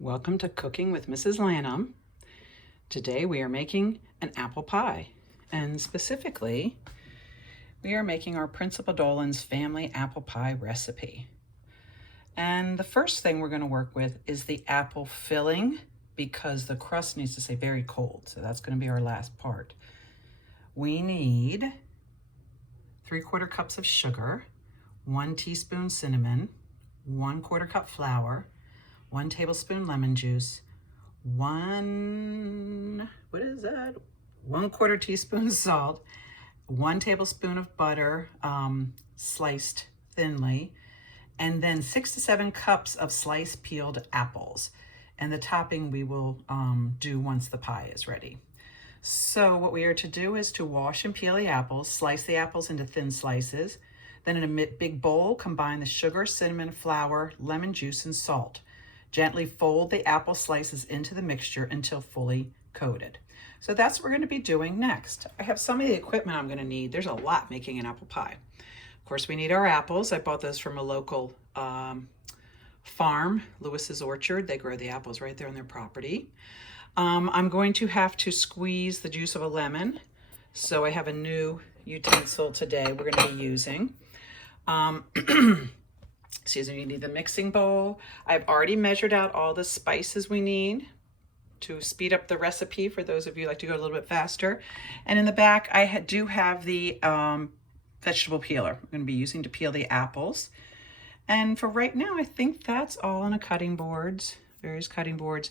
Welcome to Cooking with Mrs. Lanham. Today we are making an apple pie, and specifically we are making our Principal Dolan's family apple pie recipe. And the first thing we're going to work with is the apple filling, because the crust needs to stay very cold, so that's going to be our last part. We need 3/4 cups of sugar, 1 teaspoon cinnamon, 1/4 cup flour, 1 tablespoon lemon juice, 1/4 teaspoon salt, 1 tablespoon of butter, sliced thinly, and then 6 to 7 cups of sliced peeled apples. And the topping we will do once the pie is ready. So what we are to do is to wash and peel the apples, slice the apples into thin slices, then in a big bowl, combine the sugar, cinnamon, flour, lemon juice, and salt. Gently fold the apple slices into the mixture until fully coated. So that's what we're going to be doing next. I have some of the equipment I'm going to need. There's a lot making an apple pie. Of course, we need our apples. I bought those from a local farm, Lewis's Orchard. They grow the apples right there on their property. I'm going to have to squeeze the juice of a lemon. So I have a new utensil today we're going to be using. Excuse me, you need the mixing bowl. I've already measured out all the spices we need to speed up the recipe for those of you who like to go a little bit faster. And in the back, I do have the vegetable peeler I'm going to be using to peel the apples. And for right now, I think that's all on a cutting boards, various cutting boards.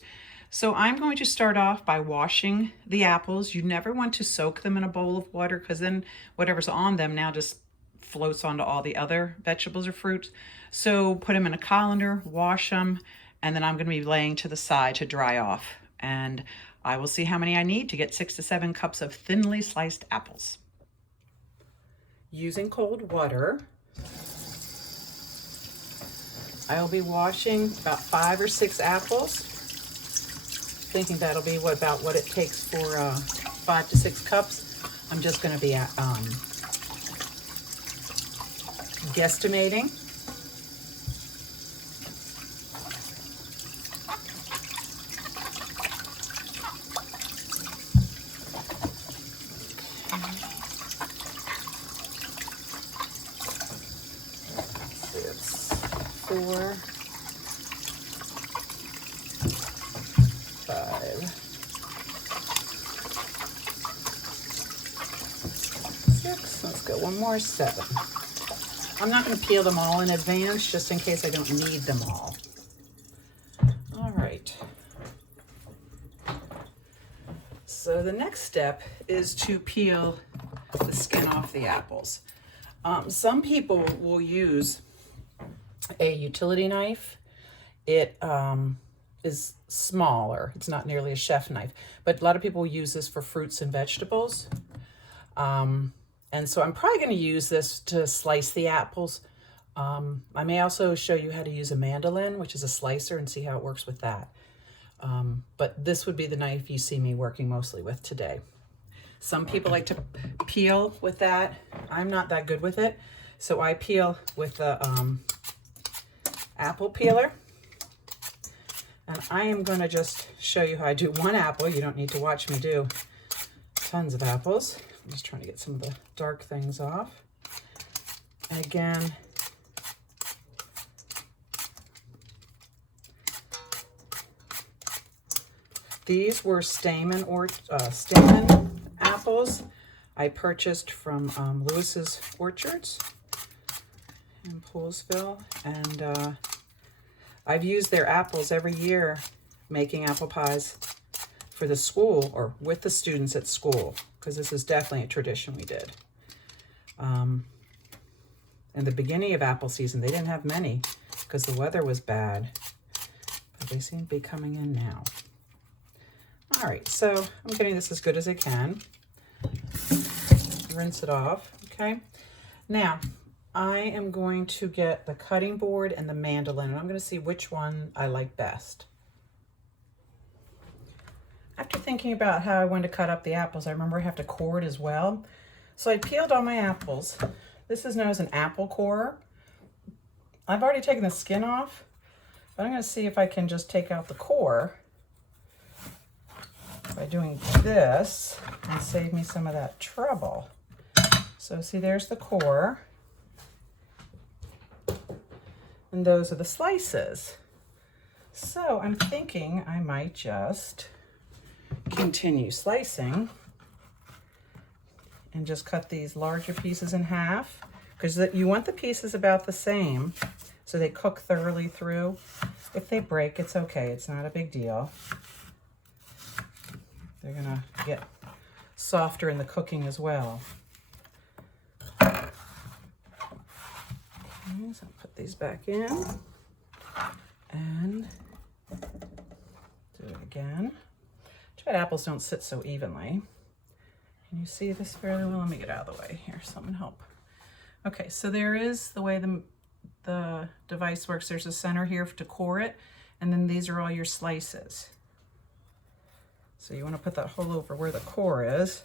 So I'm going to start off by washing the apples. You never want to soak them in a bowl of water, because then whatever's on them now just floats onto all the other vegetables or fruits. So put them in a colander, wash them, and then I'm going to be laying to the side to dry off. And I will see how many I need to get 6 to 7 cups of thinly sliced apples. Using cold water, I will be washing about 5 or 6 apples. Thinking that'll be about what it takes for 5 to 6 cups. I'm just going to be guesstimating. It's 4, 5, 6. Let's go one more, 7. I'm not going to peel them all in advance, just in case I don't need them all. All right. So the next step is to peel the skin off the apples. Some people will use a utility knife. It is smaller. It's not nearly a chef knife, but a lot of people use this for fruits and vegetables. And so I'm probably going to use this to slice the apples. I may also show you how to use a mandolin, which is a slicer, and see how it works with that. But this would be the knife you see me working mostly with today. Some people like to peel with that. I'm not that good with it, so I peel with the apple peeler. And I am going to just show you how I do one apple. You don't need to watch me do tons of apples. I'm just trying to get some of the dark things off. And again, these were stamen apples I purchased from Lewis's Orchards in Poolsville, and I've used their apples every year making apple pies for the school, or with the students at school, because this is definitely a tradition we did. In the beginning of apple season, they didn't have many because the weather was bad, but they seem to be coming in now. All right, so I'm getting this as good as I can. Rinse it off, okay? Now, I am going to get the cutting board and the mandolin, and I'm going to see which one I like best. After thinking about how I want to cut up the apples, I remember I have to core it as well. So I peeled all my apples. This is known as an apple corer. I've already taken the skin off. But I'm going to see if I can just take out the core by doing this and save me some of that trouble. So see, there's the core. And those are the slices. So I'm thinking I might just continue slicing and just cut these larger pieces in half, because you want the pieces about the same so they cook thoroughly through. If they break, it's okay. It's not a big deal. They're gonna get softer in the cooking as well. Okay, so I'll put these back in and do it again. Dried apples don't sit so evenly. Can you see this fairly well? Let me get out of the way here. Someone help. Okay, so there is the way the device works. There's a center here to core it, and then these are all your slices. So you want to put that hole over where the core is.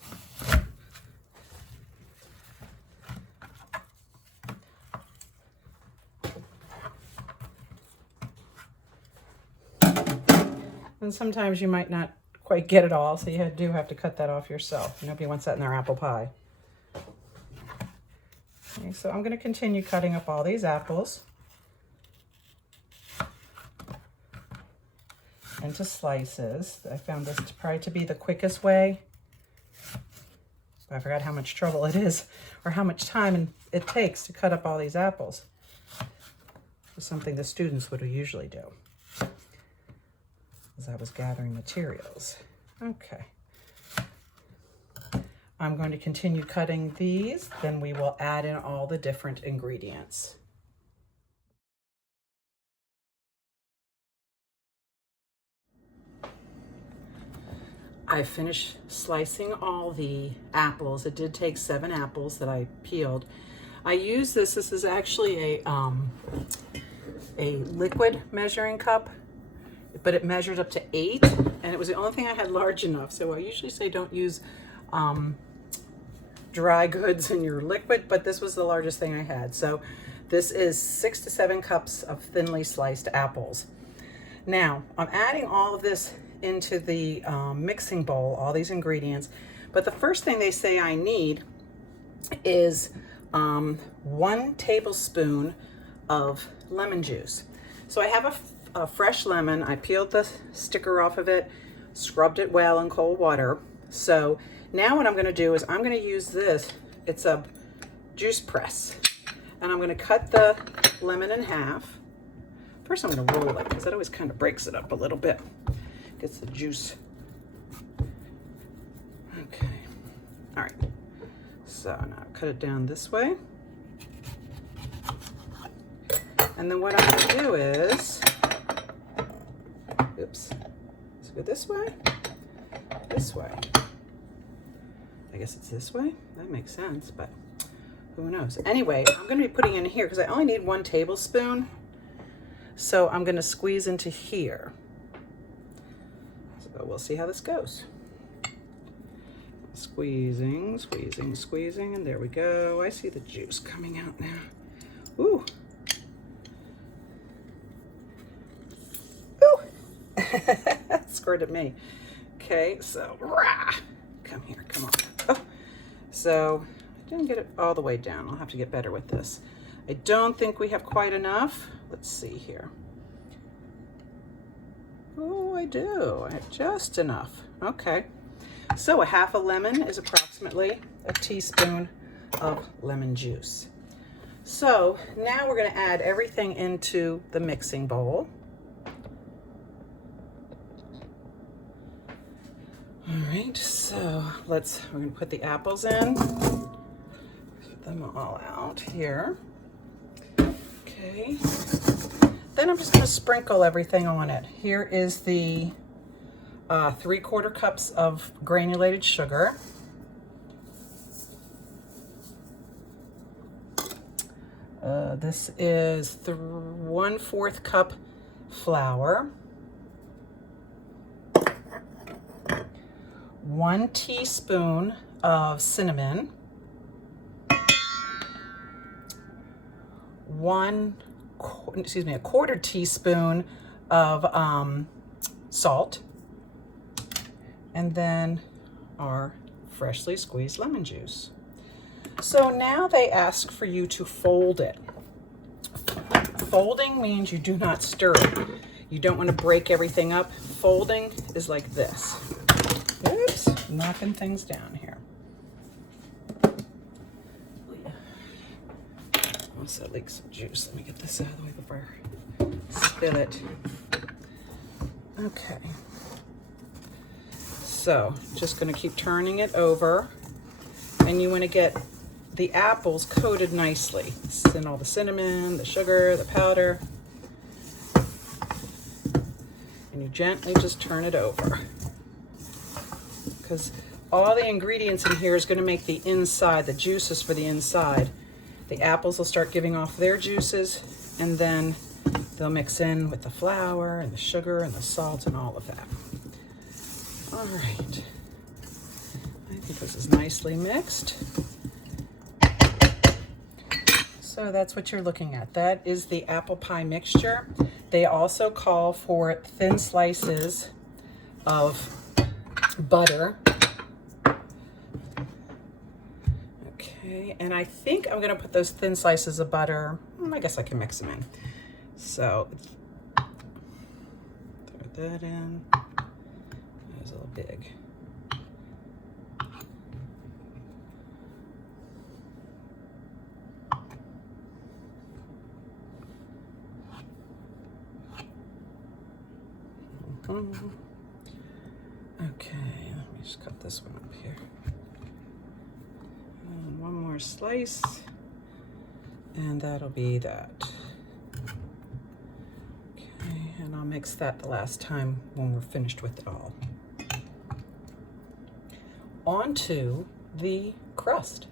And sometimes you might not quite get it all, so you do have to cut that off yourself. Nobody wants that in their apple pie. Okay, so I'm going to continue cutting up all these apples into slices. I found this probably to be the quickest way. I forgot how much trouble it is, or how much time it takes to cut up all these apples. It's something the students would usually do as I was gathering materials. Okay. I'm going to continue cutting these, then we will add in all the different ingredients. I finished slicing all the apples. It did take 7 apples that I peeled. I use this is actually a liquid measuring cup, but it measured up to 8, and it was the only thing I had large enough. So I usually say don't use dry goods in your liquid, but this was the largest thing I had. So this is 6 to 7 cups of thinly sliced apples. Now I'm adding all of this into the mixing bowl, all these ingredients, but the first thing they say I need is 1 tablespoon of lemon juice. So I have a fresh lemon. I peeled the sticker off of it, scrubbed it well in cold water. So now what I'm going to do is I'm going to use this. It's a juice press, and I'm going to cut the lemon in half. First I'm going to roll it, because that always kind of breaks it up a little bit. Gets the juice. Okay. All right. So now cut it down this way. And then what I'm going to do is, oops, let's go this way, this way. I guess it's this way. That makes sense, but who knows? Anyway, I'm going to be putting in here because I only need 1 tablespoon. So I'm going to squeeze into here. So we'll see how this goes. Squeezing, squeezing, squeezing, and there we go. I see the juice coming out now. Ooh. Ooh. Squirted me. Okay, so, rah. Come here, come on. Oh. So, I didn't get it all the way down. I'll have to get better with this. I don't think we have quite enough. Let's see here. Oh, I do. I have just enough. Okay. So a half a lemon is approximately a teaspoon of lemon juice. So now we're going to add everything into the mixing bowl. All right, so we're going to put the apples in. Put them all out here. Okay. Then I'm just going to sprinkle everything on it. Here is the 3/4 cups of granulated sugar. This is 1/4 cup flour. 1 teaspoon of cinnamon. 1/4 teaspoon of salt, and then our freshly squeezed lemon juice. So now they ask for you to fold it. Folding means you do not stir it. You don't want to break everything up. Folding is like this. Oops, knocking things down here. Once that leaks some juice, let me get this out of the way before I spill it. Okay. So, just going to keep turning it over, and you want to get the apples coated nicely. And all the cinnamon, the sugar, the powder. And you gently just turn it over. Because all the ingredients in here is going to make the inside, the juices for the inside. The apples will start giving off their juices, and then they'll mix in with the flour and the sugar and the salt and all of that. All right. I think this is nicely mixed. So that's what you're looking at. That is the apple pie mixture. They also call for thin slices of butter. Okay, and I think I'm gonna put those thin slices of butter, I guess I can mix them in. So, throw that in. That was a little big. Okay, let me just cut this one up here. And one more slice, and that'll be that. Okay, and I'll mix that the last time when we're finished with it all. On to the crust.